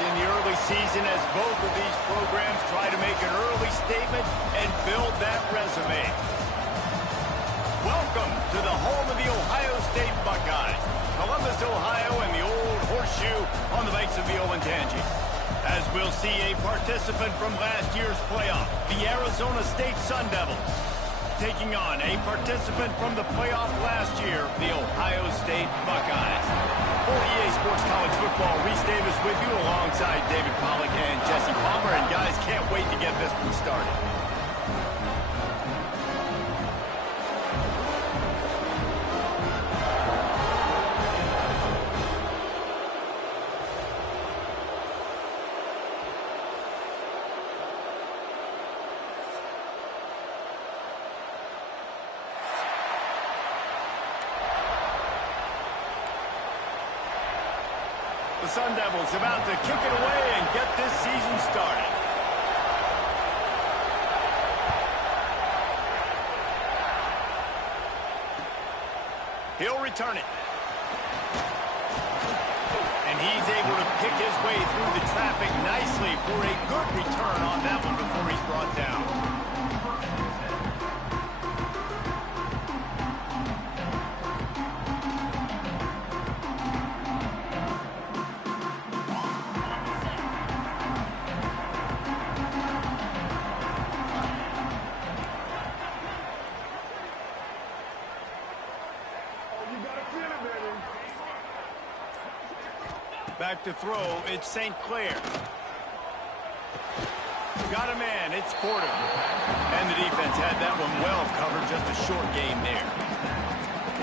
in the early season as both of these programs try to make an early statement and build that resume. Welcome to the home of the Ohio State Buckeyes, Columbus, Ohio, and the old horseshoe on the banks of the Olentangy. As we'll see a participant from last year's playoff, the Arizona State Sun Devils, taking on a participant from the playoff last year, the Ohio State Buckeyes. For EA Sports College Football, Reese Davis with you alongside David Pollack and Jesse Palmer. And guys, can't wait to get this one started. The Sun Devils about to kick it away and get this season started. He'll return it. And he's able to pick his way through the traffic nicely for a good return on that one before he's brought down. Back to throw, it's St. Clair. Got a man, it's Porter. And the defense had that one well covered, just a short game there.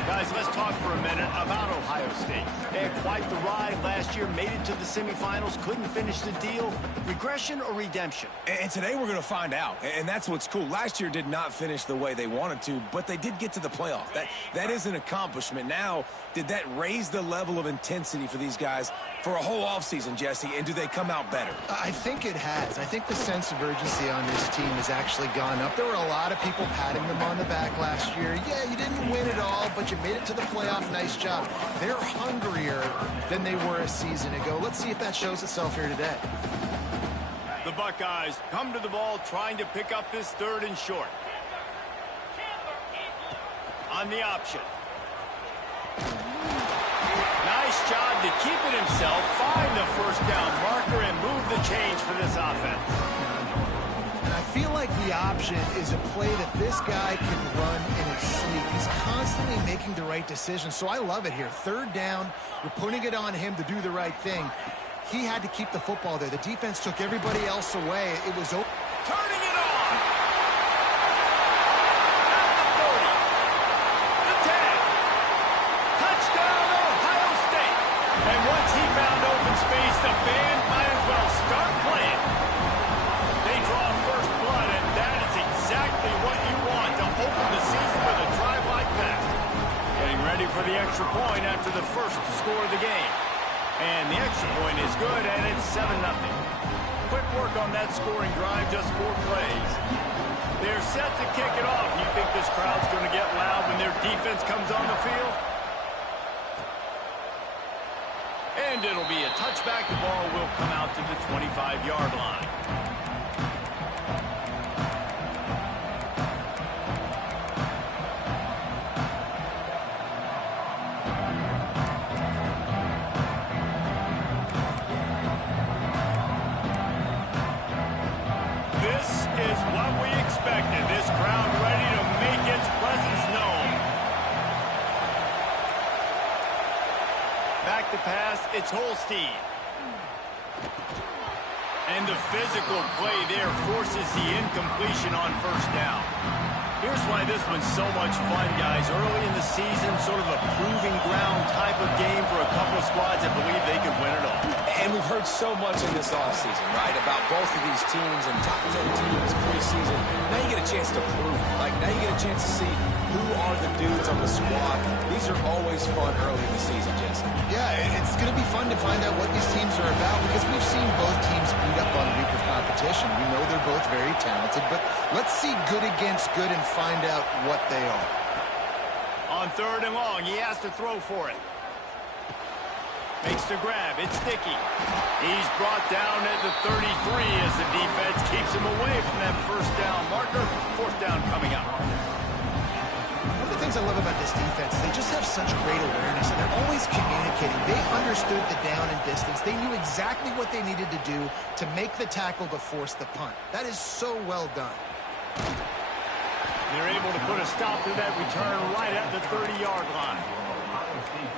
Guys, let's talk for a minute about Ohio State. They had quite the ride last year, made it to the semifinals, couldn't finish the deal. Regression or redemption? And today we're going to find out, and that's what's cool. Last year did not finish the way they wanted to, but they did get to the playoff. That is an accomplishment. Now, did that raise the level of intensity for these guys for a whole offseason, Jesse, and do they come out better? I think it has. I think the sense of urgency on this team has actually gone up. There were a lot of people patting them on the back last year. Yeah, you didn't win it all, but you made it to the playoff. Nice job. They're hungrier than they were a season ago. Let's see if that shows itself here today. The Buckeyes come to the ball trying to pick up this third and short. On the option. Nice job to keep it himself, find the first down marker, and move the change for this offense. And I feel like the option is a play that this guy can run in his sleep. He's constantly making the right decision, so I love it here. Third down, you're putting it on him to do the right thing. He had to keep the football there. The defense took everybody else away. It was open. Turning it on! At the 30. The 10. Touchdown, Ohio State! And once he found open space, the band might as well start playing. They draw first blood, and that is exactly what you want to open the season with a drive like that. Getting ready for the extra point after the first score of the game. And the extra point is good, and it's 7-0. Quick work on that scoring drive, just 4 plays. They're set to kick it off. You think this crowd's going to get loud when their defense comes on the field? And it'll be a touchback. The ball will come out to the 25-yard line. This is what we expected. This crowd ready to make its presence known. Back to pass, it's Holstein. And the physical play there forces the incompletion on first down. Here's why this one's so much fun, guys. Early in the season, sort of a proving ground type of game for a couple of squads that believe they could win it all. And we've heard so much in this offseason, right, about both of these teams and top 10 teams preseason. Now you get a chance to prove it. Like, now you get a chance to see who are the dudes on the squad. These are always fun early in the season, Jesse. Yeah, it's going to be fun to find out what these teams are about because we've seen both teams beat up on weaker competition. We know they're both very talented, but let's see good against good and find out what they are. On 3rd and long, he has to throw for it. Makes the grab. It's sticky. He's brought down at the 33 as the defense keeps him away from that first down marker. Fourth down coming up. One of the things I love about this defense is they just have such great awareness, and they're always communicating. They understood the down and distance. They knew exactly what they needed to do to make the tackle to force the punt. That is so well done. They're able to put a stop to that return right at the 30-yard line.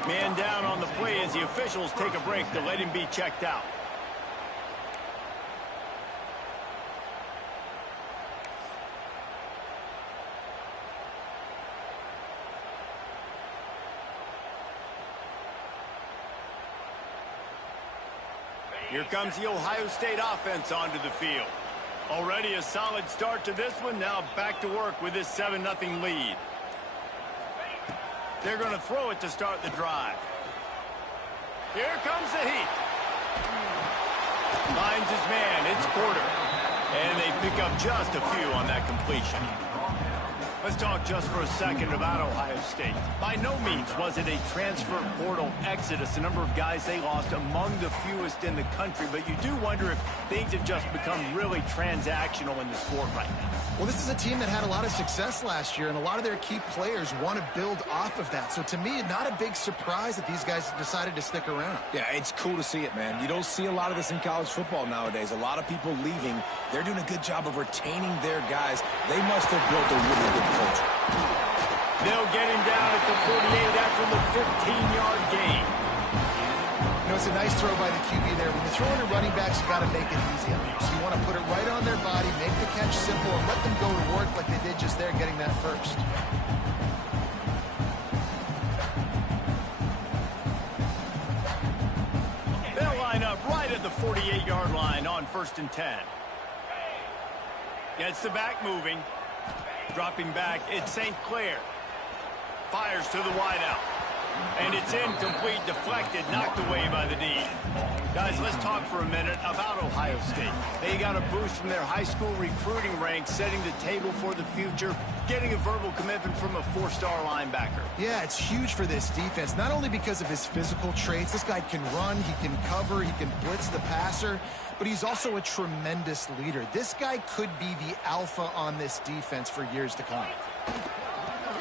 Man down on the play as the officials take a break to let him be checked out. Here comes the Ohio State offense onto the field. Already a solid start to this one. Now back to work with this 7-0 lead. They're going to throw it to start the drive. Here comes the heat. Finds his man. It's Porter. And they pick up just a few on that completion. Let's talk just for a second about Ohio State. By no means was it a transfer portal exodus. The number of guys they lost among the fewest in the country. But you do wonder if things have just become really transactional in the sport right now. Well, this is a team that had a lot of success last year, and a lot of their key players want to build off of that. So to me, not a big surprise that these guys decided to stick around. Yeah, it's cool to see it, man. You don't see a lot of this in college football nowadays. A lot of people leaving. They're doing a good job of retaining their guys. They must have built a really good culture. They'll get him down at the 48 after the 15-yard gain. You know, it's a nice throw by the QB there. When you're throwing to running backs, you got to make it easy on them. So you want to put it right on their body, make the catch simple, and let them go to work like they did just there, getting that first. They'll line up right at the 48-yard line on 1st and 10. Gets the back moving. Dropping back, it's St. Clair. Fires to the wideout. And it's incomplete, deflected, knocked away by the D. Guys, let's talk for a minute about Ohio State. They got a boost from their high school recruiting ranks, setting the table for the future, getting a verbal commitment from a 4-star linebacker. Yeah, it's huge for this defense, not only because of his physical traits. This guy can run, he can cover, he can blitz the passer, but he's also a tremendous leader. This guy could be the alpha on this defense for years to come.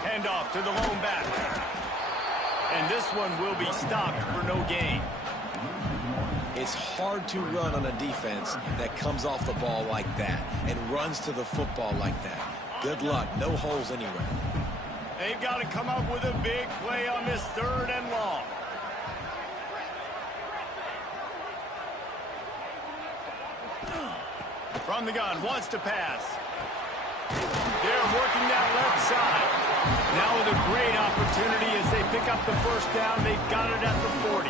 Handoff to the lone back. And this one will be stopped for no gain. It's hard to run on a defense that comes off the ball like that and runs to the football like that. Good luck. No holes anywhere. They've got to come up with a big play on this 3rd and long. From the gun, wants to pass. They're working that left side. Now with a great opportunity as they pick up the first down. They've got it at the 40.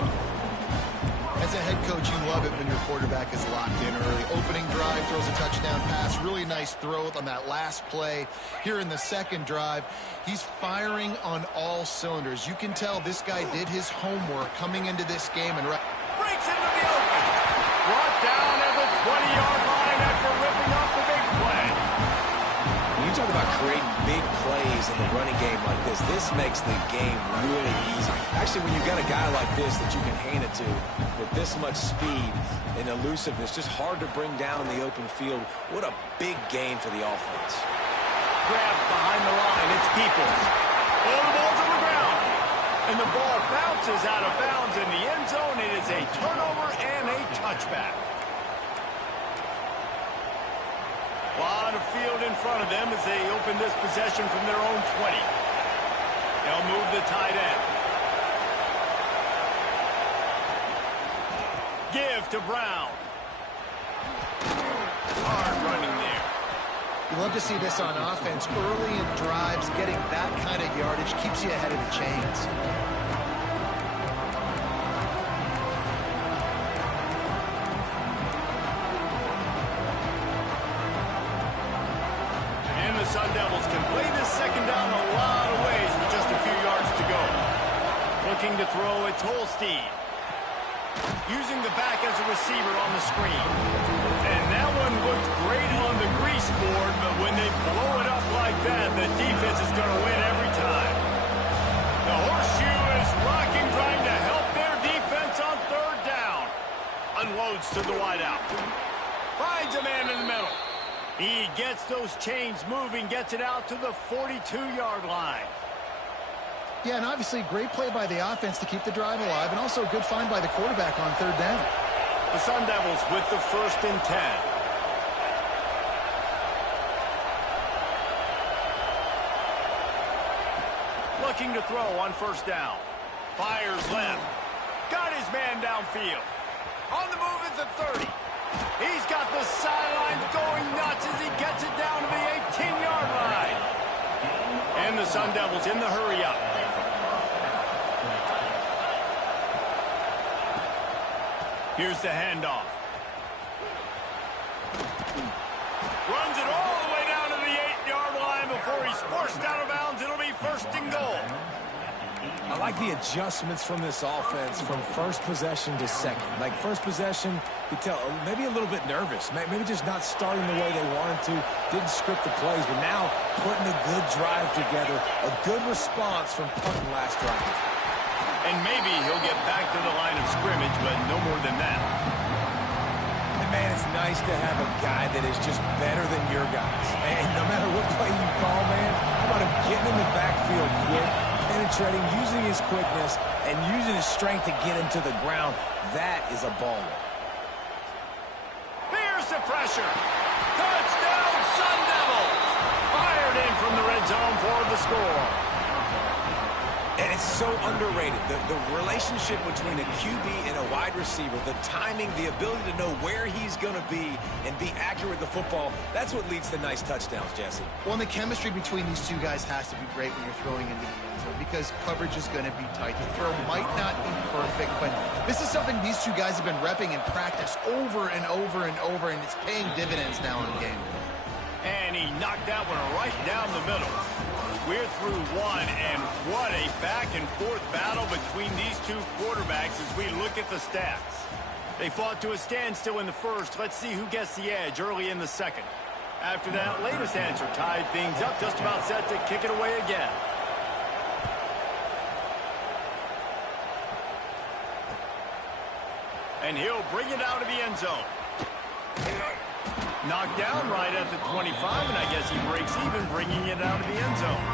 As a head coach, you love it when your quarterback is locked in early. Opening drive, throws a touchdown pass. Really nice throw on that last play. Here in the second drive, he's firing on all cylinders. You can tell this guy did his homework coming into this game. And breaks into the open. Brought down at the 20-yard line after ripping off the big play. When you talk about creating big plays in the running game like this makes the game really easy. Actually, when you got a guy like this that you can hand it to with this much speed and elusiveness, just hard to bring down in the open field. What a big gain for the offense. Grabbed behind the line. It's Peoples. Oh, the ball's on the ground. And the ball bounces out of bounds in the end zone. It is a turnover and a touchback. A lot of field in front of them as they open this possession from their own 20. They'll move the tight end. Give to Brown. Hard running there. you love to see this on offense. Early in drives, getting that kind of yardage keeps you ahead of the chains. Sun Devils can play this second down a lot of ways with just a few yards to go. Looking to throw, it's Holstein. Using the back as a receiver on the screen. And that one looked great on the grease board, but when they blow it up like that, the defense is going to win every time. The horseshoe is rocking, trying to help their defense on those chains moving, gets it out to the 42-yard line. Yeah, and obviously great play by the offense to keep the drive alive, and also a good find by the quarterback on third down. The Sun Devils with the 1st and 10. Looking to throw on 1st down. Fires left. Got his man downfield. On the move at the 30. He's got the sideline going nuts as he gets it down to the 18-yard line. And the Sun Devils in the hurry up. Here's the handoff. Runs it all the way down to the 8-yard line before he's forced out of bounds. It'll be 1st and goal. I like the adjustments from this offense from first possession to second. Like first possession, you tell maybe a little bit nervous, maybe just not starting the way they wanted to, didn't script the plays, but now putting a good drive together, a good response from punting last drive. And maybe he'll get back to the line of scrimmage, but no more than that. And man, it's nice to have a guy that is just better than your guys. And no matter what play you call, man, how about him getting in the backfield quick, penetrating, using his quickness, and using his strength to get him to the ground. That is a baller. Here's the pressure. Touchdown, Sun Devils. Fired in from the red zone for the score. And it's so underrated. The relationship between a QB and a wide receiver, the timing, the ability to know where he's going to be and be accurate with the football, that's what leads to nice touchdowns, Jesse. Well, and the chemistry between these two guys has to be great when you're throwing into the end zone because coverage is going to be tight. The throw might not be perfect, but this is something these two guys have been repping in practice over and over and over, and it's paying dividends now in game. And he knocked that one right down the middle. We're through one, and what a back-and-forth battle between these two quarterbacks as we look at the stats. They fought to a standstill in the first. Let's see who gets the edge early in the second. After that latest answer tied things up, just about set to kick it away again. And he'll bring it out of the end zone. Knocked down right at the 25, and I guess he breaks even, bringing it out of the end zone.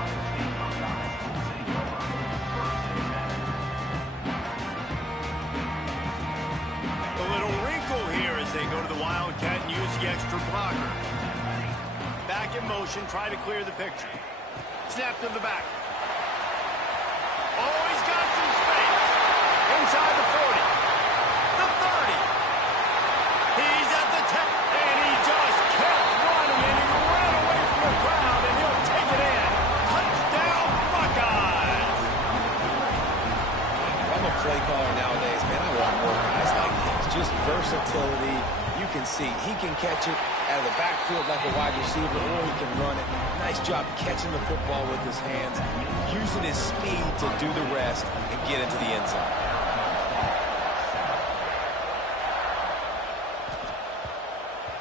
A little wrinkle here as they go to the Wildcat and use the extra blocker. Back in motion, try to clear the picture. Snap to the back. Oh, he's got some space. Inside the 40. The 30. He's at the 10. And he just kept running, and he ran away from the crowd, and he'll take it in. Touchdown, Buckeyes! If I'm a play caller nowadays, man, I want more guys like this. Just versatility. You can see he can catch it out of the backfield like a wide receiver, or he can run it. Nice job catching the football with his hands, using his speed to do the rest and get into the end zone.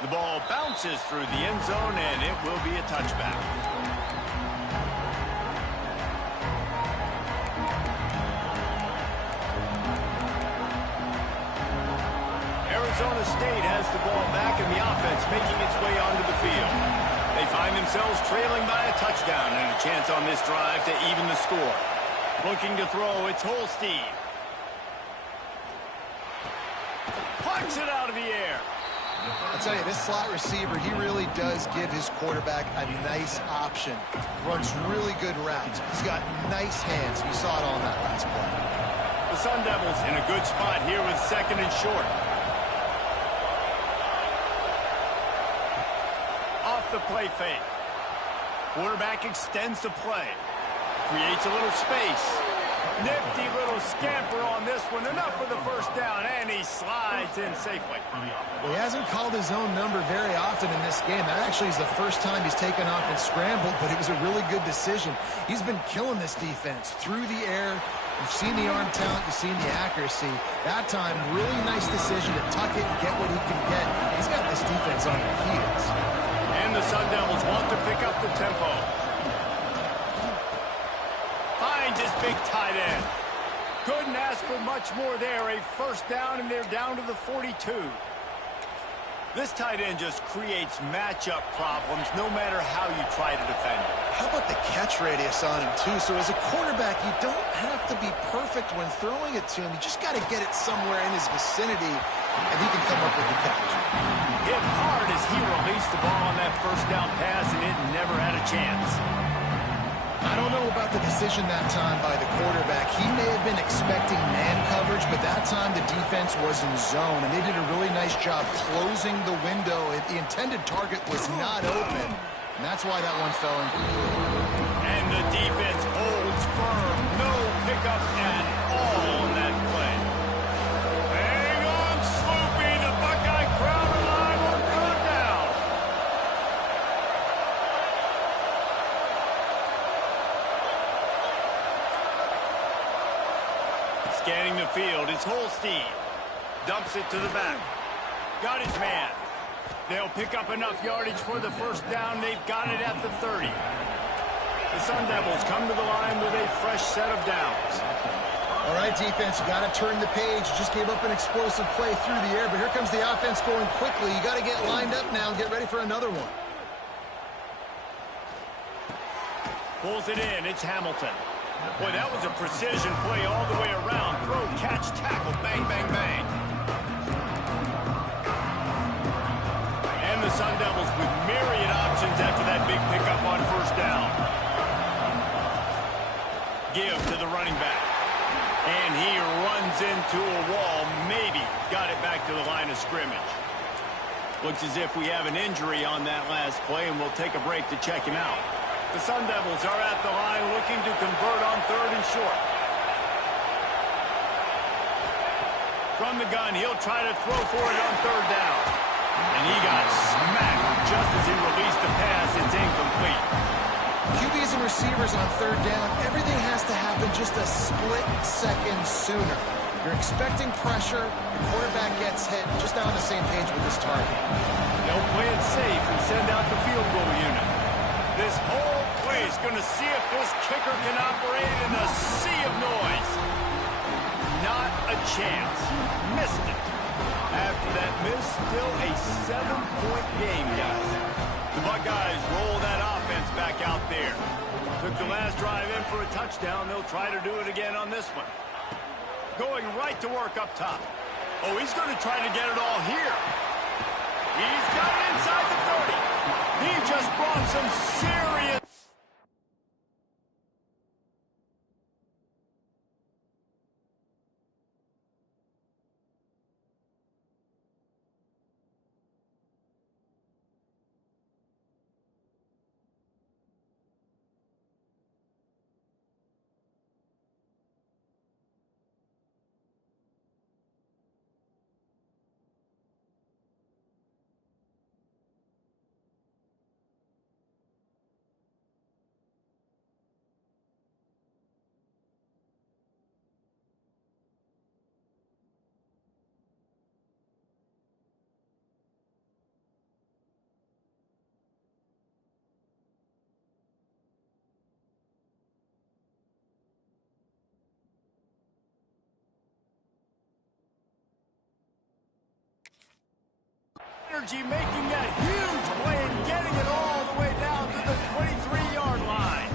The ball bounces through the end zone, and it will be a touchback. Arizona State has the ball back, and the offense making its way onto the field. They find themselves trailing by a touchdown and a chance on this drive to even the score. Looking to throw, it's Holstein. Punch it out of the air. I'll tell you, this slot receiver, he really does give his quarterback a nice option. Runs really good routes. He's got nice hands. You saw it all in that last play. The Sun Devils in a good spot here with 2nd and short. Off the play fake. Quarterback extends the play. Creates a little space. Nifty little scamper on this one. Enough for the 1st down, and he slides in safely. Well, he hasn't called his own number very often in this game. That actually is the first time he's taken off and scrambled, but it was a really good decision. He's been killing this defense through the air. You've seen the arm talent. You've seen the accuracy. That time, really nice decision to tuck it and get what he can get. He's got this defense on their heels. And the Sun Devils want to pick up the tempo. Finds his big tight end. Couldn't ask for much more there. A 1st down, and they're down to the 42. This tight end just creates matchup problems no matter how you try to defend it. How about the catch radius on him, too? So as a quarterback, you don't have to be perfect when throwing it to him. You just got to get it somewhere in his vicinity, and he can come up with the catch. Hit hard as he released the ball on that first down pass, and it never had a chance. I don't know about the decision that time by the quarterback. He may have been expecting man coverage, but that time the defense was in zone, and they did a really nice job closing the window. The intended target was not open, and that's why that one fell incomplete. And the defense holds firm. No pickup at all on that play. Hang on, Sloopy. The Buckeye crowd alive on third down. Scanning the field, it's Holstein. Dumps it to the back. Got his man. They'll pick up enough yardage for the first down. They've got it at the 30. The Sun Devils come to the line with a fresh set of downs. All right, defense, you got to turn the page. You just gave up an explosive play through the air, but here comes the offense going quickly. You got to get lined up now and get ready for another one. Pulls it in. It's Hamilton. Boy, that was a precision play all the way around. Throw, catch, tackle, bang, bang, bang. And the Sun Devils with myriad options after that big pickup on first down. Give to the running back. And he runs into a wall. Maybe got it back to the line of scrimmage. Looks as if we have an injury on that last play, and we'll take a break to check him out. The Sun Devils are at the line looking to convert on third and short. From the gun, he'll try to throw for it on third down. And he got smacked just as he released the pass. It's incomplete. QBs and receivers on third down, everything has to happen just a split second sooner. You're expecting pressure, your quarterback gets hit, just not on the same page with his target. They'll play it safe and send out the field goal unit. This whole play is going to see if this kicker can operate in a sea of noise. Not a chance. Missed it. After that miss, still a 7-point game, guys. The Buckeyes roll that offense back out there. Took the last drive in for a touchdown. They'll try to do it again on this one. Going right to work up top. Oh, he's going to try to get it all here. He's got it inside the 30. He just brought some serious... energy making that huge play and getting it all the way down to the 23-yard line.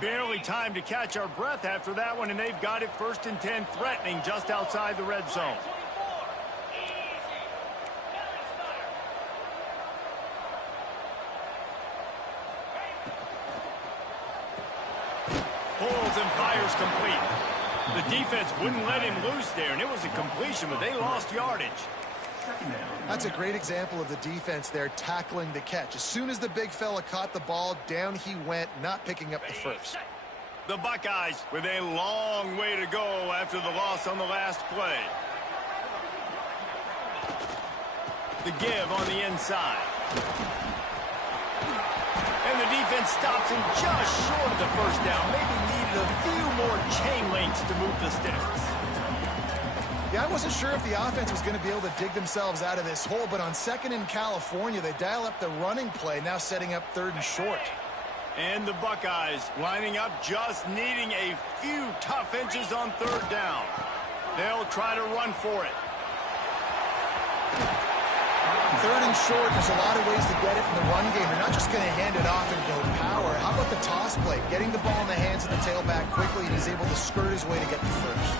Barely time to catch our breath after that one, and they've got it 1st and 10, threatening just outside the red zone. Pulls and fires complete. The defense wouldn't let him loose there, and it was a completion, but they lost yardage. That's a great example of the defense there tackling the catch. As soon as the big fella caught the ball, down he went, not picking up the first. The Buckeyes with a long way to go after the loss on the last play. The give on the inside. And the defense stops him just short of the first down. Maybe needed a few more chain links to move the sticks. Yeah, I wasn't sure if the offense was going to be able to dig themselves out of this hole, but on 2nd in California, they dial up the running play, now setting up 3rd and short. And the Buckeyes lining up, just needing a few tough inches on third down. They'll try to run for it. Third and short, there's a lot of ways to get it in the run game. They're not just going to hand it off and go power. How about the toss play? Getting the ball in the hands of the tailback quickly, and he's able to skirt his way to get the first.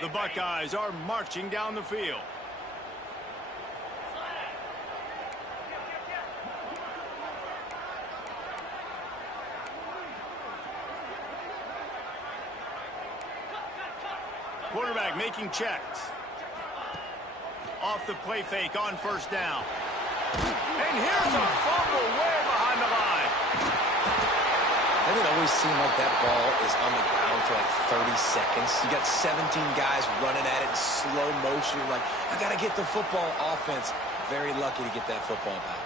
The Buckeyes are marching down the field. Quarterback making checks. Off the play fake on first down. And here's a fumble way behind the line. Doesn't it always seem like that ball is on the ground for like 30 seconds? You got 17 guys running at it in slow motion. Like, I got to get the football. Offense, very lucky to get that football back.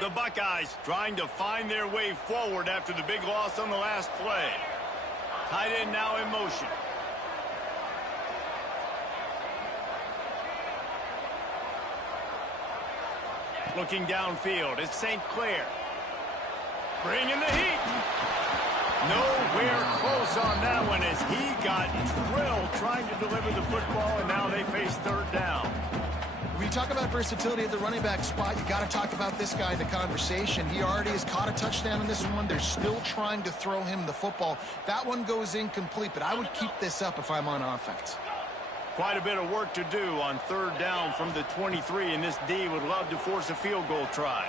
The Buckeyes trying to find their way forward after the big loss on the last play. Tight end now in motion. Looking downfield, it's St. Clair. Bringing the heat. Nowhere close on that one as he got drilled trying to deliver the football, and now they face third down. When you talk about versatility at the running back spot, you got to talk about this guy in the conversation. He already has caught a touchdown in this one. They're still trying to throw him the football. That one goes incomplete, but I would keep this up if I'm on offense. Quite a bit of work to do on third down from the 23, and this D would love to force a field goal try.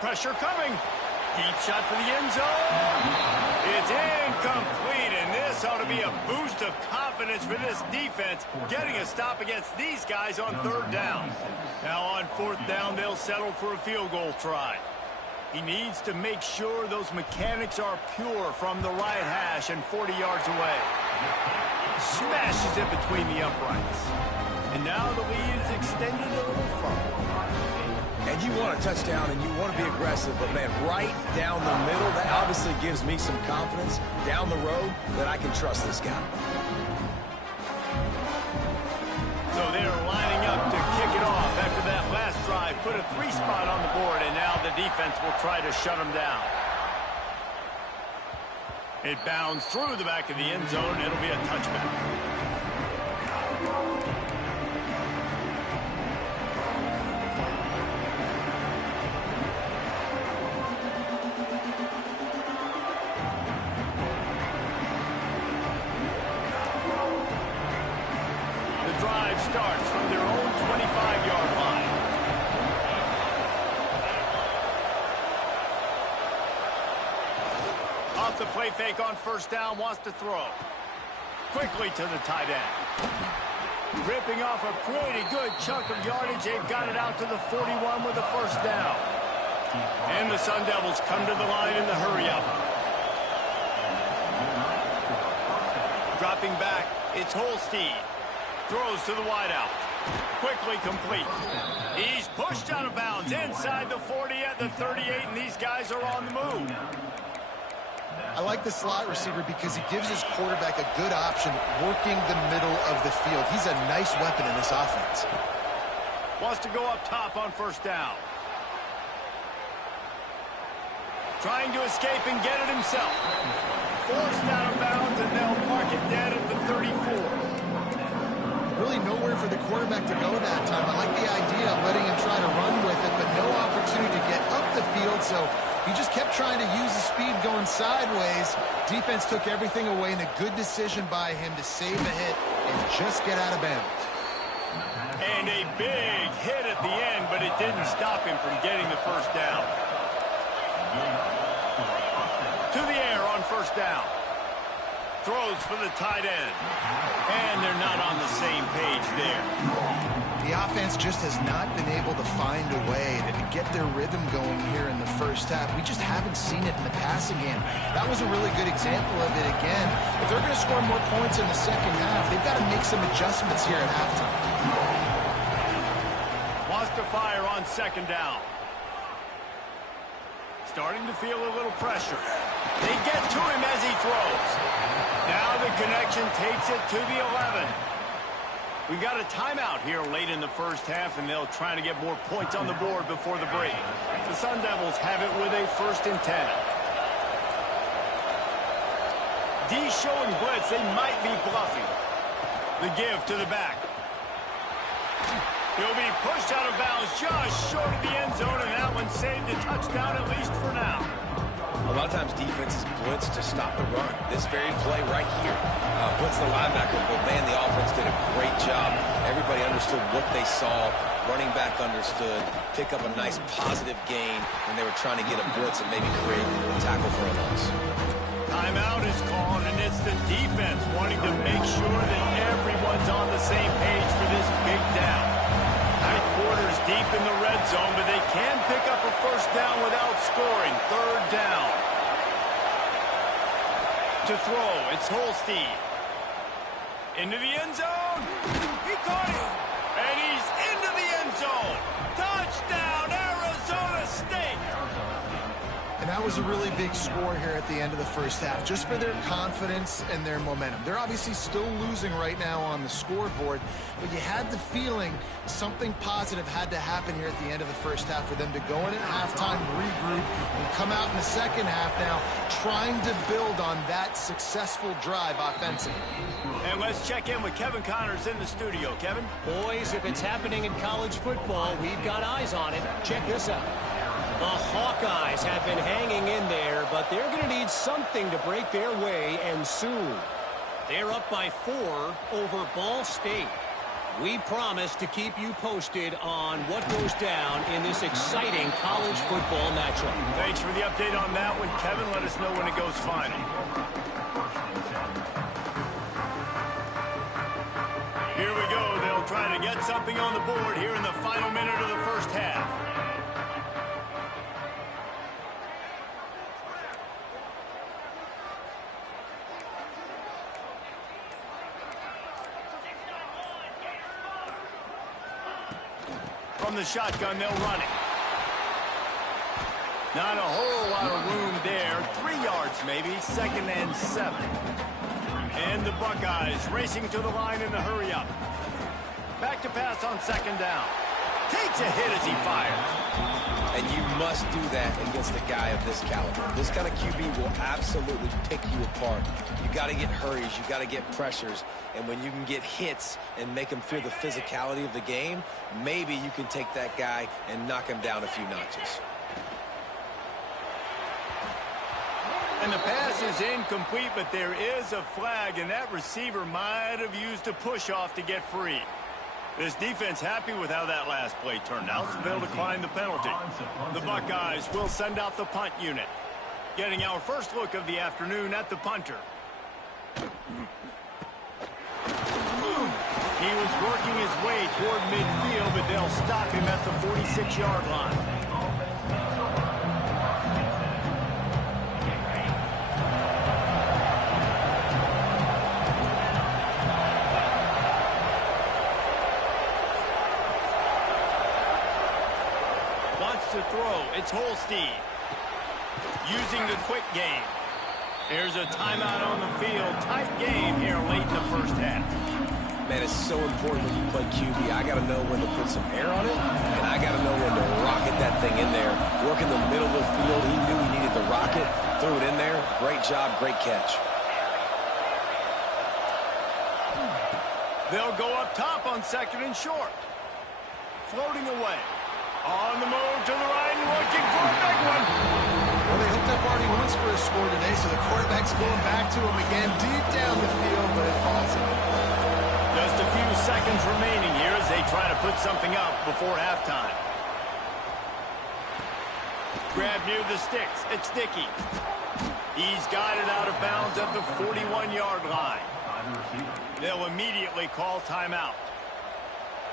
Pressure coming. Deep shot for the end zone. It's incomplete, and this ought to be a boost of confidence for this defense, getting a stop against these guys on third down. Now on fourth down, they'll settle for a field goal try. He needs to make sure those mechanics are pure from the right hash and 40 yards away. Smashes it between the uprights. And now the lead is extended a little further. And you want a touchdown and you want to be aggressive, but man, right down the middle, that obviously gives me some confidence down the road that I can trust this guy. So they're lining up to kick it off after that last drive. Put a 3-spot on the board, and now the defense will try to shut them down. It bounds through the back of the end zone. It'll be a touchback. The drive starts from their own 25-yard line. Off the play fake on first down, wants to throw. Quickly to the tight end. Ripping off a pretty good chunk of yardage. They've got it out to the 41 with the first down. And the Sun Devils come to the line in the hurry-up. Dropping back, it's Holstein. Throws to the wideout. Quickly complete. He's pushed out of bounds inside the 40 at the 38, and these guys are on the move. I like the slot receiver because he gives his quarterback a good option working the middle of the field. He's a nice weapon in this offense. Wants to go up top on first down. Trying to escape and get it himself. Forced out of bounds, and they'll mark it dead at the 34. Really nowhere for the quarterback to go that time. I like the idea of letting him try to run with it, but no opportunity to get up the field, so he just kept trying to use the speed going sideways. Defense took everything away, and a good decision by him to save a hit and just get out of bounds. And a big hit at the end, but it didn't stop him from getting the first down. To the air on first down. Throws for the tight end. And they're not on the same page there. The offense just has not been able to find a way to get their rhythm going here in the first half. We just haven't seen it in the passing game. That was a really good example of it again. If they're going to score more points in the second half, they've got to make some adjustments here at halftime. Wants to fire on second down. starting to feel a little pressure. They get to him as he throws. Now the connection takes it to the 11. We got a timeout here late in the first half, and they'll try to get more points on the board before the break. The Sun Devils have it with a 1st and 10. D showing blitz. They might be bluffing. The give to the back. He'll be pushed out of bounds just short of the end zone, and that one saved a touchdown at least for now. A lot of times defenses blitz to stop the run. This very play right here blitz the linebacker, but man, the offense did a great job. Everybody understood what they saw. Running back understood. Pick up a nice positive gain when they were trying to get a blitz and maybe create a tackle for a loss. Timeout is called, and it's the defense wanting to make sure that everyone's on the same page for this big down. Tight quarters deep in the red zone, but they can pick up a 1st down without scoring. 3rd down. To throw, it's Holstein. Into the end zone. He caught him. And he's into the end zone. Touchdown, Arizona State. And that was a really big score here at the end of the first half, just for their confidence and their momentum. They're obviously still losing right now on the scoreboard, but you had the feeling something positive had to happen here at the end of the first half for them to go in at halftime, regroup, and come out in the second half now trying to build on that successful drive offensively. And let's check in with Kevin Connors in the studio. Kevin? Boys, if it's happening in college football, we've got eyes on it. Check this out. The Hawkeyes have been hanging in there, but they're going to need something to break their way, and soon. They're up by 4 over Ball State. We promise to keep you posted on what goes down in this exciting college football matchup. Thanks for the update on that one, Kevin. Let us know when it goes final. Here we go. They'll try to get something on the board here in the final minute of the first half. From the shotgun, they'll run it. Not a whole lot of room there. 3 yards maybe, 2nd and 7. And the Buckeyes racing to the line in the hurry up. Back to pass on 2nd down. Takes a hit as he fires. And you must do that against a guy of this caliber. This kind of QB will absolutely pick you apart. You got to get hurries. You got to get pressures. And when you can get hits and make him feel the physicality of the game, maybe you can take that guy and knock him down a few notches. And the pass is incomplete, but there is a flag, and that receiver might have used a push-off to get free. This defense happy with how that last play turned out, so they'll decline the penalty. The Buckeyes will send out the punt unit. Getting our first look of the afternoon at the punter. He was working his way toward midfield, but they'll stop him at the 46-yard line. To throw, it's Holstein using the quick game. There's a timeout on the field. Tight game here late in the first half. Man, it's so important when you play QB. I got to know when to put some air on it, and I got to know when to rocket that thing in there. Work in the middle of the field. He knew he needed the rocket. Threw it in there. Great job, great catch. They'll go up top on 2nd and short. Floating away. On the move to the right and looking for a big one. Well, they hooked up already once for a score today, so the quarterback's going back to him again deep down the field, but it falls in. Just a few seconds remaining here as they try to put something up before halftime. Grab near the sticks. It's Dickey. He's got it out of bounds at the 41-yard line. They'll immediately call timeout.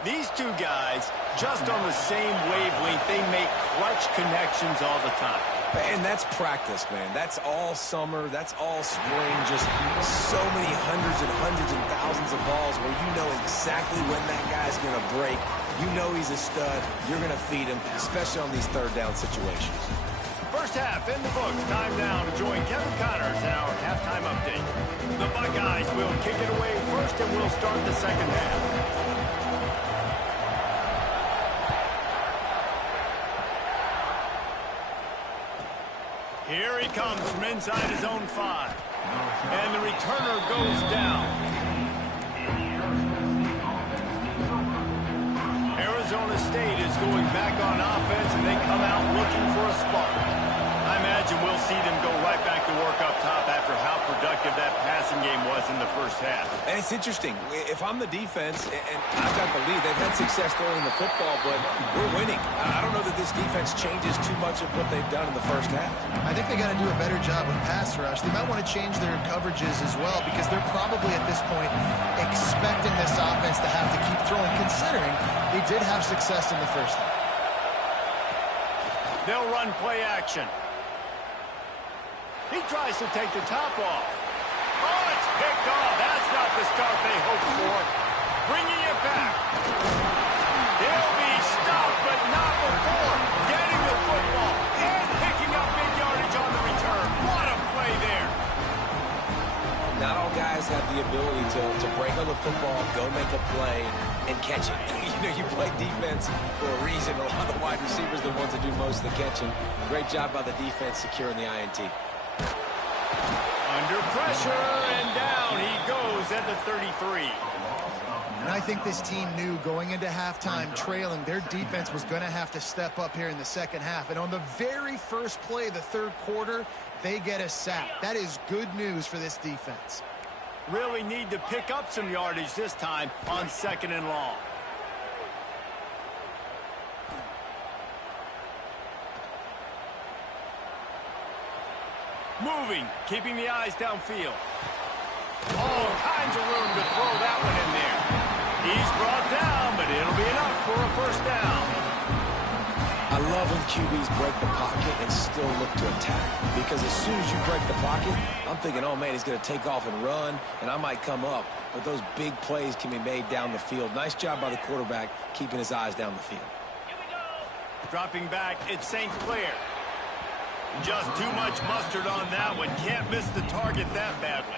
These two guys, just on the same wavelength, they make clutch connections all the time. And that's practice, man. That's all summer. That's all spring. Just so many hundreds and thousands of balls where you know exactly when that guy's going to break. You know he's a stud. You're going to feed him, especially on these 3rd down situations. First half in the books. Time now to join Kevin Connors in our halftime update. The Buckeyes will kick it away first, and we'll start the second half. Here he comes from inside his own 5. And the returner goes down. Arizona State is going back on offense, and they come out looking for a spark. I imagine we'll see them go right back to work up top after how productive that passing game was in the first half. And it's interesting. If I'm the defense, and I've got the lead, they've had success throwing the football, but we're winning. I don't know that this defense changes too much of what they've done in the first half. I think they got to do a better job with pass rush. They might want to change their coverages as well, because they're probably at this point expecting this offense to have to keep throwing, considering they did have success in the first half. They'll run play action. He tries to take the top off. Oh, it's picked off. That's not the start they hoped for. Bringing it back. He'll be stopped, but not before getting the football and picking up big yardage on the return. What a play there. Not all guys have the ability to break on the football, go make a play, and catch it. You play defense for a reason. A lot of the wide receivers are the ones that do most of the catching. Great job by the defense securing the INT. Under pressure, and down he goes at the 33. And I think this team knew going into halftime trailing, their defense was going to have to step up here in the second half. And on the very first play of the third quarter, they get a sack. That is good news for this defense. Really need to pick up some yardage this time on 2nd and long. Moving, keeping the eyes downfield. All kinds of room to throw that one in there. He's brought down, but it'll be enough for a first down. I love when QBs break the pocket and still look to attack. Because as soon as you break the pocket, I'm thinking, oh man, he's going to take off and run, and I might come up. But those big plays can be made down the field. Nice job by the quarterback keeping his eyes down the field. Dropping back, it's St. Clair. Just too much mustard on that one. Can't miss the target that badly.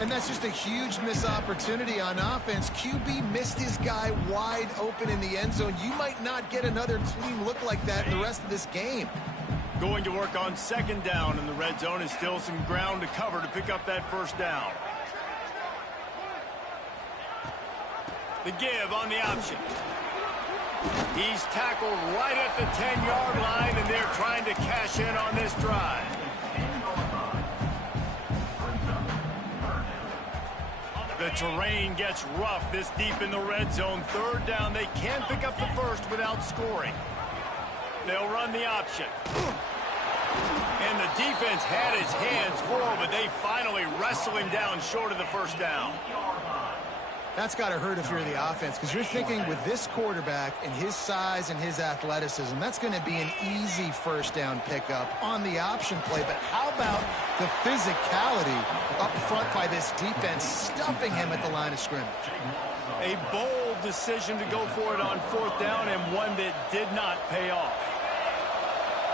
And that's just a huge missed opportunity on offense. QB missed his guy wide open in the end zone. You might not get another clean look like that in the rest of this game. Going to work on 2nd down in the red zone is still some ground to cover to pick up that first down. The give on the option. He's tackled right at the 10-yard line, and they're trying to cash in on this drive. The terrain gets rough this deep in the red zone. 3rd down, they can't pick up the first without scoring. They'll run the option. And the defense had his hands full, but they finally wrestle him down short of the first down. That's got to hurt if you're the offense, because you're thinking with this quarterback and his size and his athleticism, that's going to be an easy first down pickup on the option play. But how about the physicality up front by this defense, stuffing him at the line of scrimmage? A bold decision to go for it on 4th down, and one that did not pay off.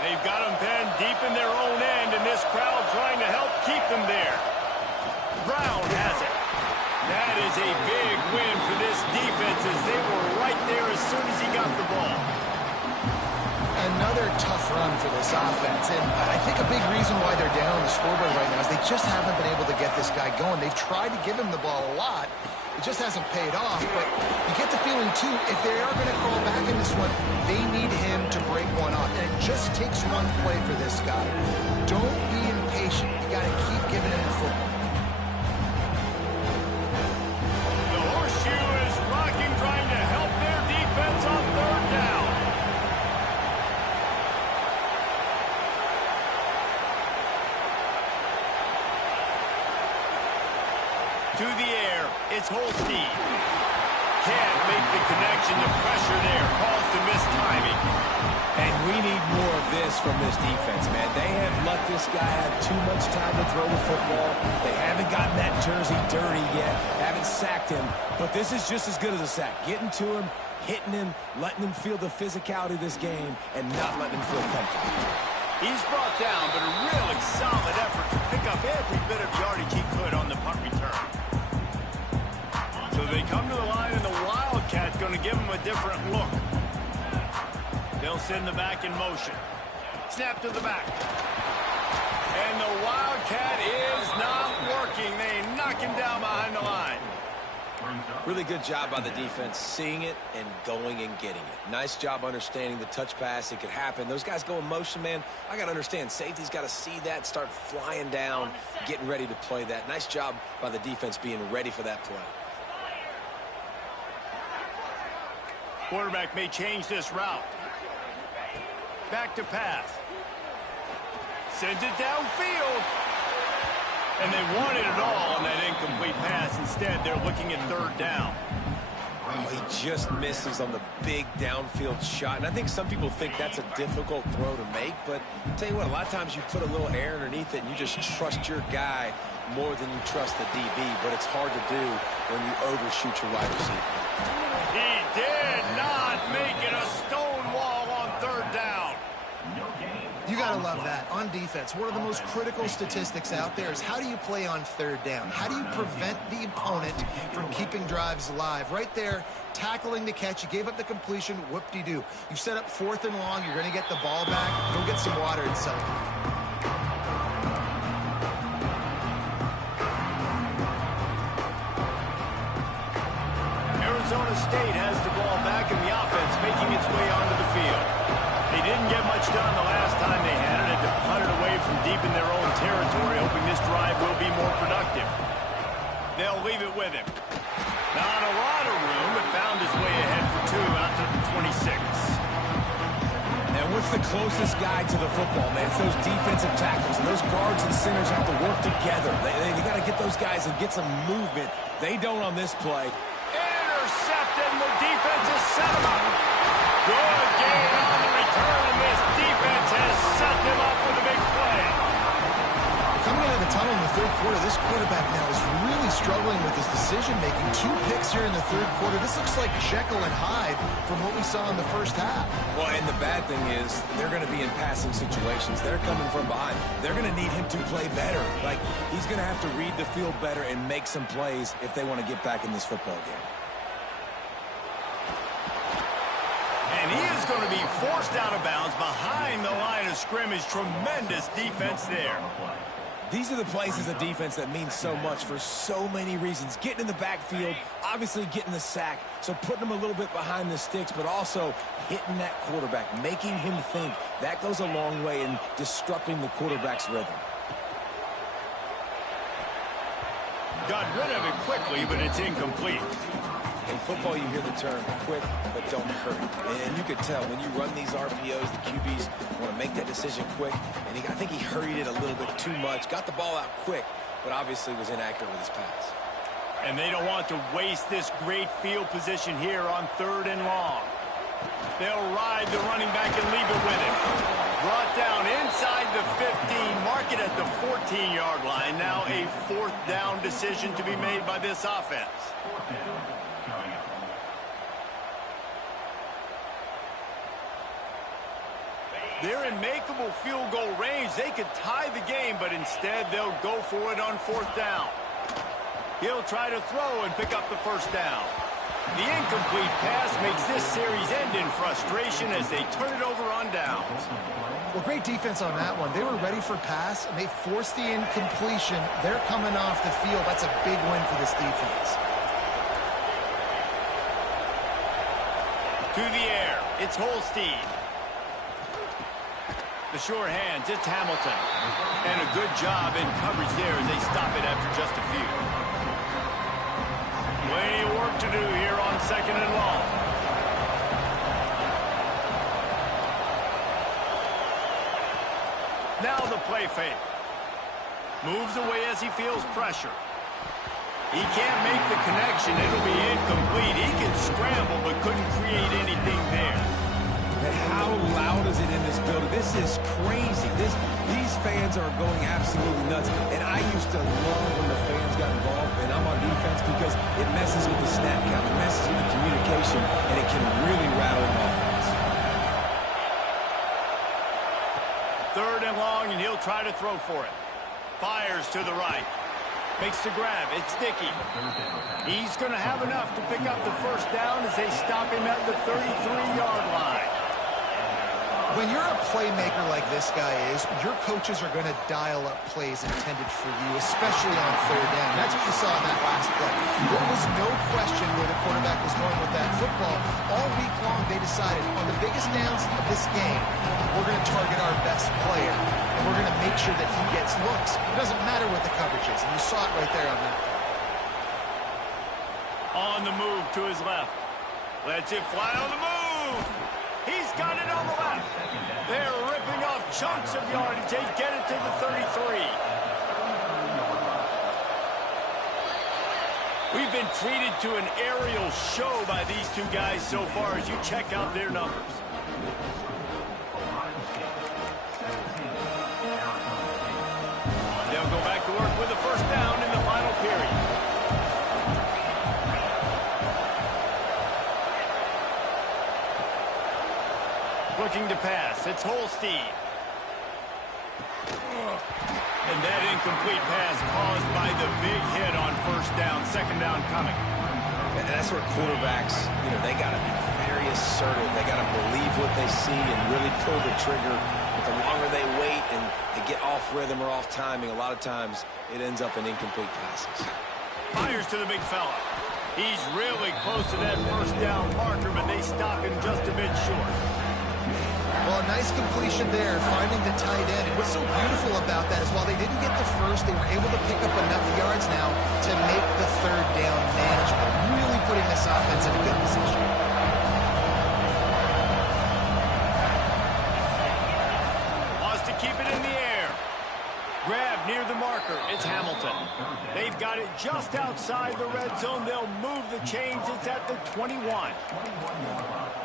They've got them pinned deep in their own end, and this crowd trying to help keep them there. Brown has it. That is a big win for this defense, as they were right there as soon as he got the ball. Another tough run for this offense, and I think a big reason why they're down on the scoreboard right now is they just haven't been able to get this guy going. They've tried to give him the ball a lot. It just hasn't paid off, but you get the feeling, too, if they are going to crawl back in this one, they need him to break one off, and it just takes one play for this guy. Don't be impatient. You got to keep giving him the football. To the air, it's Holstein. Can't make the connection. The pressure there caused the missed timing. And we need more of this from this defense, man. They have let this guy have too much time to throw the football. They haven't gotten that jersey dirty yet, haven't sacked him. But this is just as good as a sack. Getting to him, hitting him, letting him feel the physicality of this game, and not letting him feel comfortable. He's brought down, but a really solid effort to pick up every bit of yardage he could on the punt return. So they come to the line, and the Wildcat's going to give them a different look. They'll send the back in motion. Snap to the back. And the Wildcat is not working. They knock him down behind the line. Really good job by the defense, seeing it and going and getting it. Nice job understanding the touch pass. It could happen. Those guys go in motion, man. I got to understand, safety's got to see that, start flying down, getting ready to play that. Nice job by the defense being ready for that play. Quarterback may change this route. Back to pass. Sends it downfield. And they wanted it all on that incomplete pass. Instead, they're looking at third down. Oh, he just misses on the big downfield shot. And I think some people think that's a difficult throw to make. But I'll tell you what, a lot of times you put a little air underneath it and you just trust your guy more than you trust the DB. But it's hard to do when you overshoot your wide receiver. He did not make it a stone wall on third down. You got to love that. On defense, one of the most critical statistics out there is how do you play on third down? How do you prevent the opponent from keeping drives alive? Right there, tackling the catch. You gave up the completion. Whoop-de-doo. You've set up 4th and long. You're going to get the ball back. Go get some water and settle. Arizona State has the ball back in the offense, making its way onto the field. They didn't get much done the last time they had it. Had to punt it away from deep in their own territory, hoping this drive will be more productive. They'll leave it with him. Not a lot of room, but found his way ahead for 2 out to the 26. And what's the closest guy to the football, man? It's those defensive tackles. And those guards and centers have to work together. They got to get those guys and get some movement. They don't on this play. Intercepted, and the defense has set him up. Good gain on the return, and this defense has set them up with a big play. Coming out of the tunnel in the third quarter, this quarterback now is really struggling with his decision-making. 2 picks here in the third quarter. This looks like Jekyll and Hyde from what we saw in the first half. Well, and the bad thing is they're going to be in passing situations. They're coming from behind. They're going to need him to play better. Like, he's going to have to read the field better and make some plays if they want to get back in this football game. And he is going to be forced out of bounds behind the line of scrimmage. Tremendous defense there. These are the plays as a defense that mean so much for so many reasons. Getting in the backfield, obviously getting the sack, so putting him a little bit behind the sticks, but also hitting that quarterback, making him think. That goes a long way in disrupting the quarterback's rhythm. Got rid of it quickly, but it's incomplete. In football, you hear the term quick, but don't hurry. And you could tell when you run these RPOs, the QBs want to make that decision quick. And I think he hurried it a little bit too much. Got the ball out quick, but obviously was inaccurate with his pass. And they don't want to waste this great field position here on 3rd and long. They'll ride the running back and leave it with him. Brought down inside the 15, mark it at the 14-yard line. Now a 4th down decision to be made by this offense. They're in makeable field goal range. They could tie the game, but instead they'll go for it on 4th down. He'll try to throw and pick up the 1st down. The incomplete pass makes this series end in frustration as they turn it over on downs. Well, great defense on that one. They were ready for pass, and they forced the incompletion. They're coming off the field. That's a big win for this defense. To the air, it's Holstein. The sure hands, it's Hamilton. And a good job in coverage there as they stop it after just a few. Plenty of work to do here on 2nd and long. Now the play fake. Moves away as he feels pressure. He can't make the connection. It'll be incomplete. He can scramble but couldn't create anything there. And how loud is it in this building? This is crazy. These fans are going absolutely nuts. And I used to love when the fans got involved, and I'm on defense because it messes with the snap count, it messes with the communication, and it can really rattle an offense. 3rd and long, and he'll try to throw for it. Fires to the right. Makes the grab. It's Dickey. He's going to have enough to pick up the first down as they stop him at the 33-yard line. When you're a playmaker like this guy is, your coaches are going to dial up plays intended for you, especially on third down. That's what you saw in that last play. There was no question where the quarterback was going with that football. All week long, they decided on the biggest downs of this game, we're going to target our best player, and we're going to make sure that he gets looks. It doesn't matter what the coverage is, and you saw it right there on that. On the move to his left. Lets it fly on the move. He's got it on the left. They're ripping off chunks of yardage. They get it to the 33. We've been treated to an aerial show by these two guys so far as you check out their numbers. They'll go back to work with the first down in the final period. Looking to pass. It's Holstein. And that incomplete pass caused by the big hit on first down. Second down coming. And that's where quarterbacks, they got to be very assertive. They got to believe what they see and really pull the trigger. But the longer they wait and they get off rhythm or off timing, a lot of times it ends up in incomplete passes. Fires to the big fella. He's really close to that first down marker, but they stop him just a bit short. Well, a nice completion there, finding the tight end. And what's so beautiful about that is while they didn't get the first, they were able to pick up enough yards now to make the third down manageable, really putting this offense in a good position. Wants to keep it in the air. Grab near the marker. It's Hamilton. They've got it just outside the red zone. They'll move the chains. It's at the 21.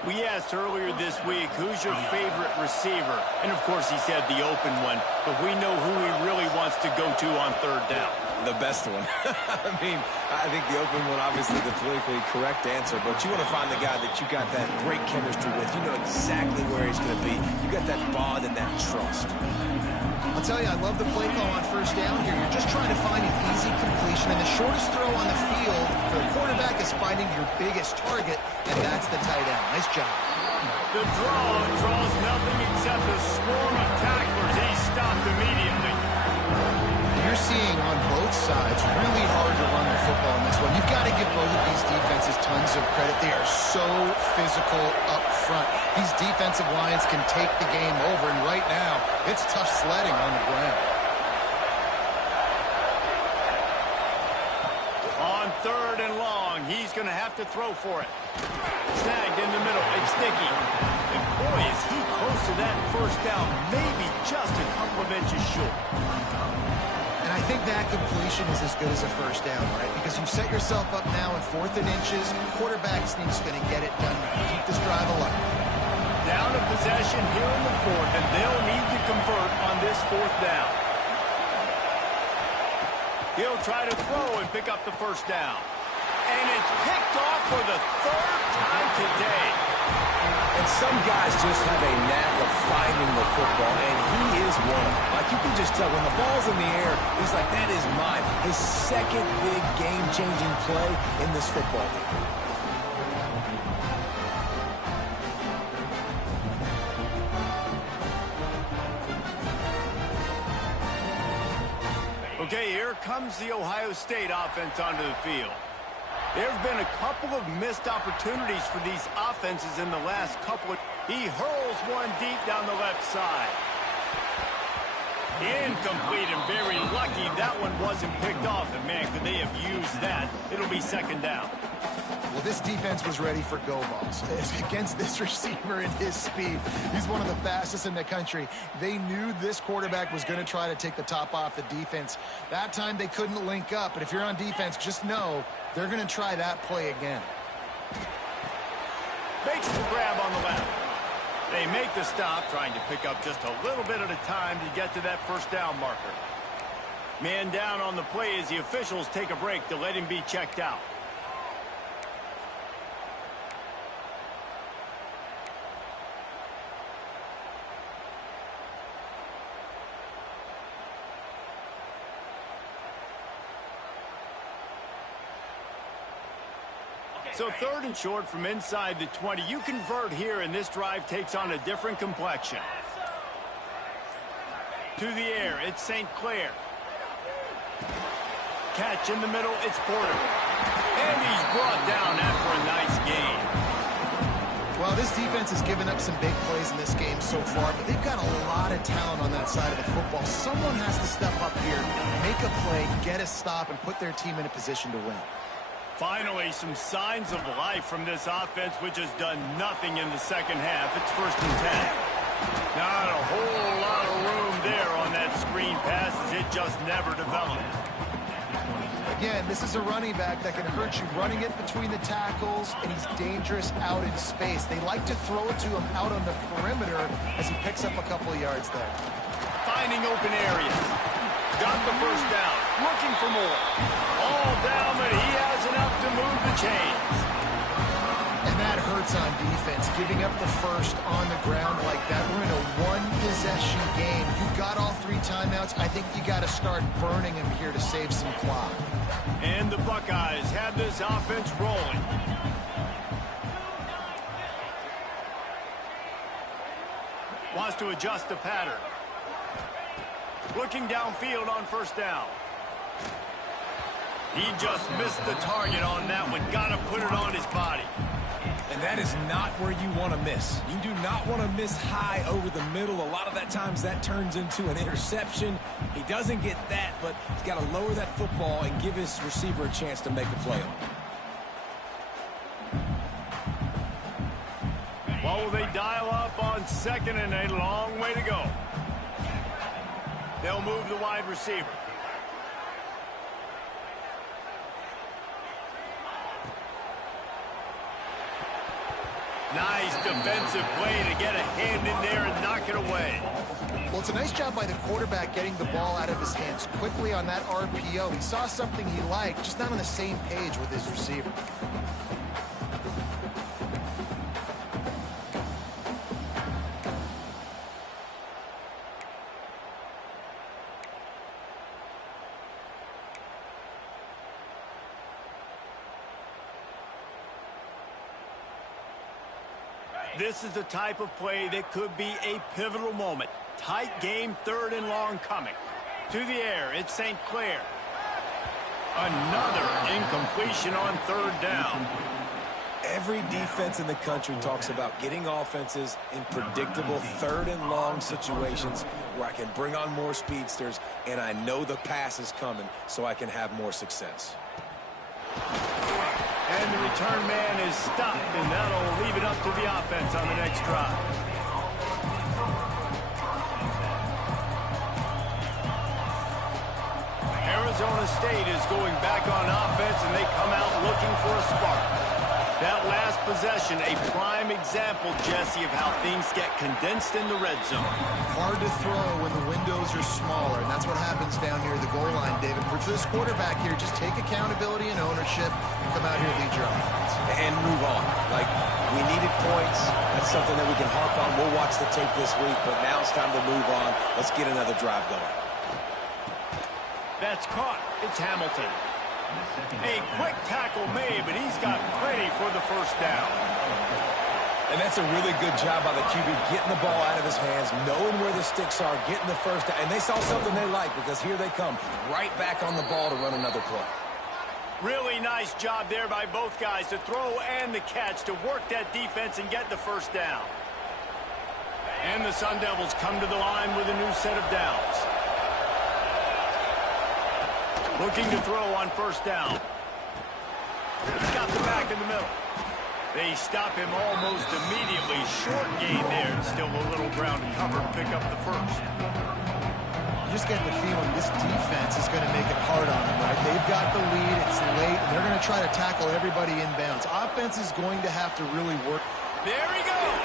We asked earlier this week, who's your favorite receiver? And, of course, he said the open one, but we know who he really wants to go to on third down. The best one. I mean, I think the open one, obviously the politically correct answer, but you want to find the guy that you got that great chemistry with. You know exactly where he's going to be. You got that bond and that trust. I'll tell you, I love the play call on first down here. You're just trying to find an easy completion, and the shortest throw on the field for the quarterback is finding your biggest target, and that's the tight end. Nice job. The draw draws nothing except a swarm of tacklers. He's stopped immediately. You're seeing on both sides really hard to run the football in this one. You've got to give both of these defenses tons of credit. They are so physical up front. These defensive lines can take the game over, and right now, it's tough sledding on the ground. On third and long, he's going to have to throw for it. Snagged in the middle. It's Dickey. And boy, is he close to that first down. Maybe just a couple of inches short. And I think that completion is as good as a first down, right? Because you've set yourself up now in 4th and inches. Quarterback's needs going to get it done. Keep this drive alive. Down to possession here in the 4th, and they'll need to convert on this 4th down. He'll try to throw and pick up the first down. And it's picked off for the 3rd time today. And some guys just have a knack of finding the football, and he is one of them. Like, you can just tell when the ball's in the air, he's like, that is mine. His second big game-changing play in this football game. Okay, here comes the Ohio State offense onto the field. There have been a couple of missed opportunities for these offenses in the last couple of... He hurls one deep down the left side. Incomplete, and very lucky that one wasn't picked off. And, man, could they have used that? It'll be second down. Well, this defense was ready for go balls. Against this receiver and his speed, he's one of the fastest in the country. They knew this quarterback was going to try to take the top off the defense. That time they couldn't link up, but if you're on defense, just know they're going to try that play again. Makes the grab on the left. They make the stop, trying to pick up just a little bit at a time to get to that first down marker. Man down on the play as the officials take a break to let him be checked out. So 3rd and short from inside the 20. You convert here, and this drive takes on a different complexion. To the air, it's St. Clair. Catch in the middle, it's Porter. And he's brought down after a nice gain. Well, this defense has given up some big plays in this game so far, but they've got a lot of talent on that side of the football. Someone has to step up here, make a play, get a stop, and put their team in a position to win. Finally, some signs of life from this offense, which has done nothing in the second half. It's 1st and 10. Not a whole lot of room there on that screen pass as it just never developed. Again, this is a running back that can hurt you running it between the tackles, and he's dangerous out in space. They like to throw it to him out on the perimeter as he picks up a couple of yards there. Finding open areas. Got the 1st down. Looking for more. All down, but he has enough to move the chains. And that hurts on defense, giving up the 1st on the ground like that. We're in a one-possession game. You've got all 3 timeouts. I think you got to start burning him here to save some clock. And the Buckeyes have this offense rolling. Wants to adjust the pattern. Looking downfield on 1st down. He just missed the target on that one. Got to put it on his body. And that is not where you want to miss. You do not want to miss high over the middle. A lot of that times that turns into an interception. He doesn't get that, but he's got to lower that football and give his receiver a chance to make a play on it. Well, will they dial up on 2nd and a long way to go? They'll move the wide receiver. Nice defensive play to get a hand in there and knock it away. Well, it's a nice job by the quarterback getting the ball out of his hands quickly on that RPO. He saw something he liked, just not on the same page with his receiver. This is the type of play that could be a pivotal moment. Tight game, 3rd and long coming. To the air, it's St. Clair. Another incompletion on 3rd down. Every defense in the country talks about getting offenses in predictable 3rd and long situations where I can bring on more speedsters and I know the pass is coming so I can have more success. And the return man is stopped, and that'll leave it up to the offense on the next drive. Arizona State is going back on offense, and they come out looking for a spark. That last possession, a prime example, Jesse, of how things get condensed in the red zone. Hard to throw when the windows are smaller, and that's what happens down near the goal line, David. For this quarterback here, just take accountability and ownership and come out here and lead your offense. And move on. Like, we needed points. That's something that we can harp on. We'll watch the tape this week, but now it's time to move on. Let's get another drive going. That's caught. It's Hamilton. A quick tackle made, but he's got plenty for the 1st down. And that's a really good job by the QB, getting the ball out of his hands, knowing where the sticks are, getting the 1st down. And they saw something they like because here they come, right back on the ball to run another play. Really nice job there by both guys to throw and the catch to work that defense and get the 1st down. And the Sun Devils come to the line with a new set of downs. Looking to throw on 1st down. He's got the back in the middle. They stop him almost immediately. Short gain there. Still a little ground cover to pick up the 1st. You just get the feeling this defense is going to make it hard on them, right? They've got the lead. It's late, and they're going to try to tackle everybody inbounds. Offense is going to have to really work. There he goes.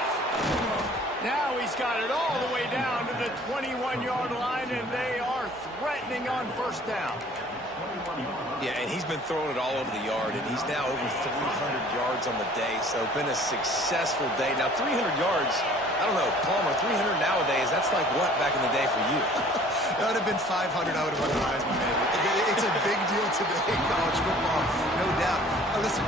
Now he's got it all the way down to the 21-yard line, and they are threatening on 1st down. Yeah, and he's been throwing it all over the yard, and he's now over 300 yards on the day, so been a successful day. Now, 300 yards I don't know, Palmer, 300 nowadays, that's like what back in the day for you? That would have been 500. I would have won the Heisman, maybe. It's a big deal today in college football, no doubt. Listen,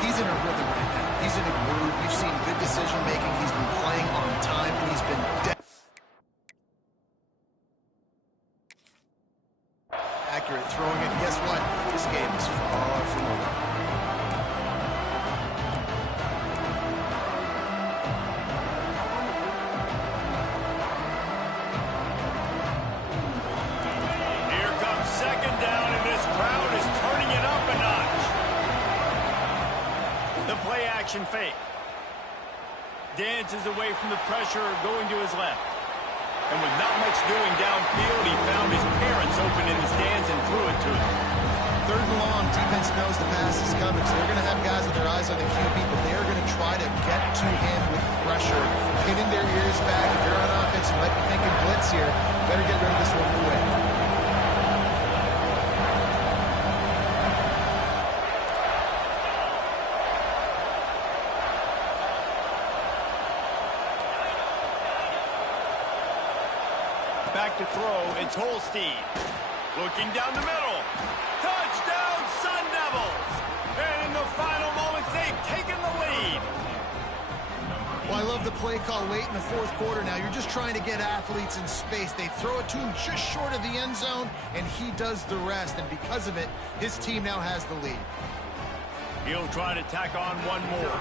he's in a rhythm right now. He's in a groove. We've seen good decision-making. He's been playing on time, and he's been accurate throwing it. Guess what? This game is far from over. Second down, and this crowd is turning it up a notch. The play action fake. Dances away from the pressure, going to his left. And with not much doing downfield, he found his parents open in the stands and threw it to him. Third and long, defense knows the pass is coming, so they're going to have guys with their eyes on the QB, but they are going to try to get to him with pressure, pinning their ears back. If you're on offense, you might be thinking blitz here. Better get rid of this one quick. Back to throw, it's Holstein. Looking down the middle. Touchdown, Sun Devils! And in the final moments, they've taken the lead. Well, I love the play call late in the fourth quarter now. You're just trying to get athletes in space. They throw it to him just short of the end zone, and he does the rest. And because of it, his team now has the lead. He'll try to tack on one more.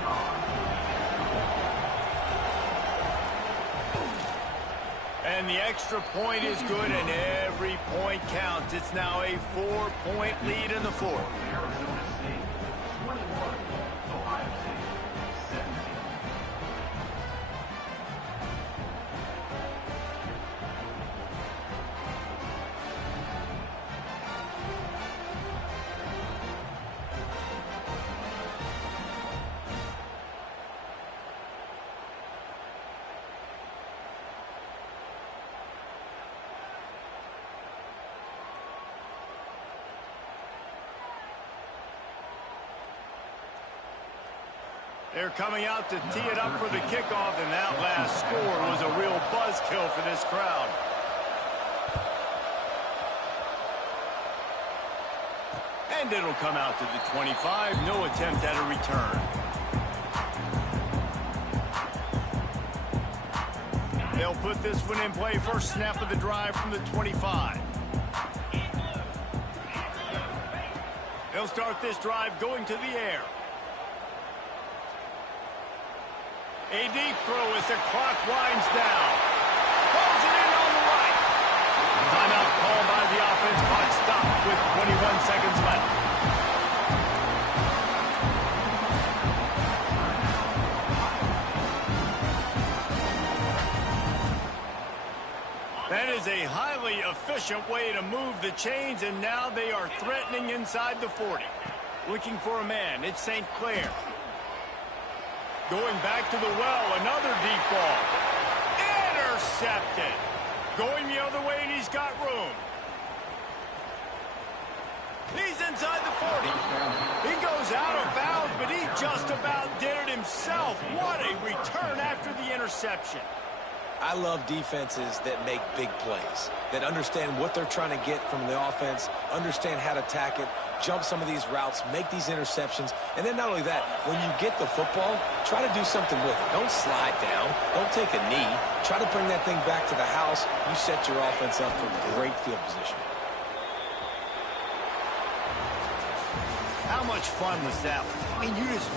And the extra point is good, and every point counts. It's now a 4-point lead in the fourth. They're coming out to tee it up for the kickoff, and that last score was a real buzzkill for this crowd. And it'll come out to the 25. No attempt at a return. They'll put this one in play. First snap of the drive from the 25. They'll start this drive going to the air. A deep throw as the clock winds down. Pulls it in on the right. Timeout called by the offense. Clock stopped with 21 seconds left. That is a highly efficient way to move the chains, and now they are threatening inside the 40. Looking for a man. It's St. Clair. Going back to the well, another deep ball. Intercepted. Going the other way, and he's got room. He's inside the 40. He goes out of bounds, but he just about did it himself. What a return after the interception. I love defenses that make big plays, that understand what they're trying to get from the offense, understand how to attack it, jump some of these routes, make these interceptions, and then not only that, when you get the football, try to do something with it. Don't slide down. Don't take a knee. Try to bring that thing back to the house. You set your offense up for great field position. How much fun was that one? I mean, you just